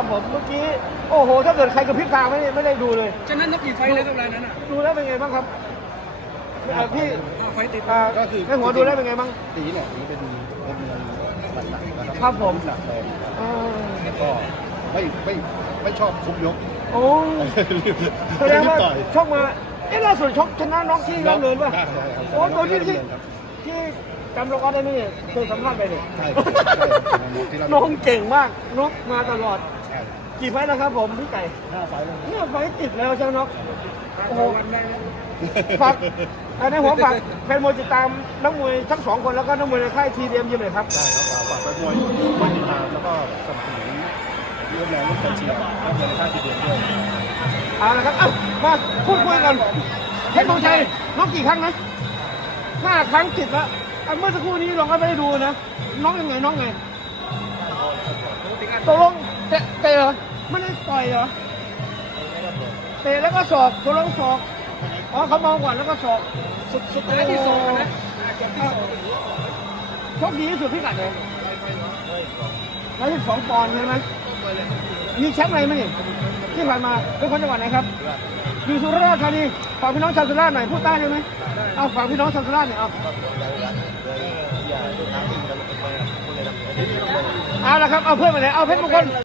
ครับผมเมื่อกี้โอ้โห ถ้าเกิดใครกระพริบตาไม่ได้ไม่ได้ดูเลย ฉะนั้นนกกี่ไฟเลยกับรายนั้นอะดูแล้วเป็นไงบ้างครับอ่าพี่ห้าไฟติดอ่าก็คือ ในหัวดูแล้วเป็นไงบ้าง ตีเนี่ยนี่เป็นเป็นเงินหนักๆนะครับครับผมหนักแรงอ่าแล้วก็ไม่ไม่ไม่ชอบคุมยกโอ้แสดงว่าต่อยชกมาเอ๊ะล่าสุดชกชนะน้องที่ร่ำเนินป่ะใช่ครับโอ้ตัวที่ที่ครับที่จำลงเอาได้ไหมเนี่ยเคยสัมภาษณ์ไปเนี่ยใช่ครับใช่ครับที่เราน้องเก่งมากนกมาตลอดใช่ กี่ไฟล์แล้วครับผมพี่ไก่ห้าไฟล์เลยเนี่ยไฟล์ติดแล้วใช่ไหมนกโอ้โหวันได้ไหมฝากอ่าในหัวฝากแฟนมวยติดตามนักมวยทั้งสองคนแล้วก็นักมวยในค่ายทีเดียมยิมเลยครับได้ครับฝากฝากไปมวยมวยติดตามแล้วก็สนับสนุนเรื่องแรงร่วมใจเชียร์นักมวยในค่ายทีเดียวด้วยเอาละครับเอ้ามาพูดคุยกันเพชรมงชัยน้องกี่ครั้งนะห้าครั้งติดแล้วอะเมื่อสักครู่นี้ลองก็ไม่ได้ดูนะน้องยังไงน้องไงตกลงเตะเตะเหรอ ไม่ได้ต่อยเหรอเตะแล้วก็ศอกตกลงศอกอ๋อเขาเมาก่อนแล้วก็ศอกสุดสุดท้ายที่สองนะจบที่สองชกดีที่สุดพี่กัดเลยร้อยสิบสองปอนด์ใช่ไหมมีแชมป์อะไรไหมนี่ที่ผ่านมาเป็นคนจังหวัดไหนครับอยู่สุราษฎร์ธานีฝากพี่น้องชาวสุราษฎร์หน่อยพูดใต้ได้ไหมเอาฝากพี่น้องชาวสุราษฎร์หน่อยเอาเอาละครับเอาเพื่อนมาไหนเอาเพชรมงคล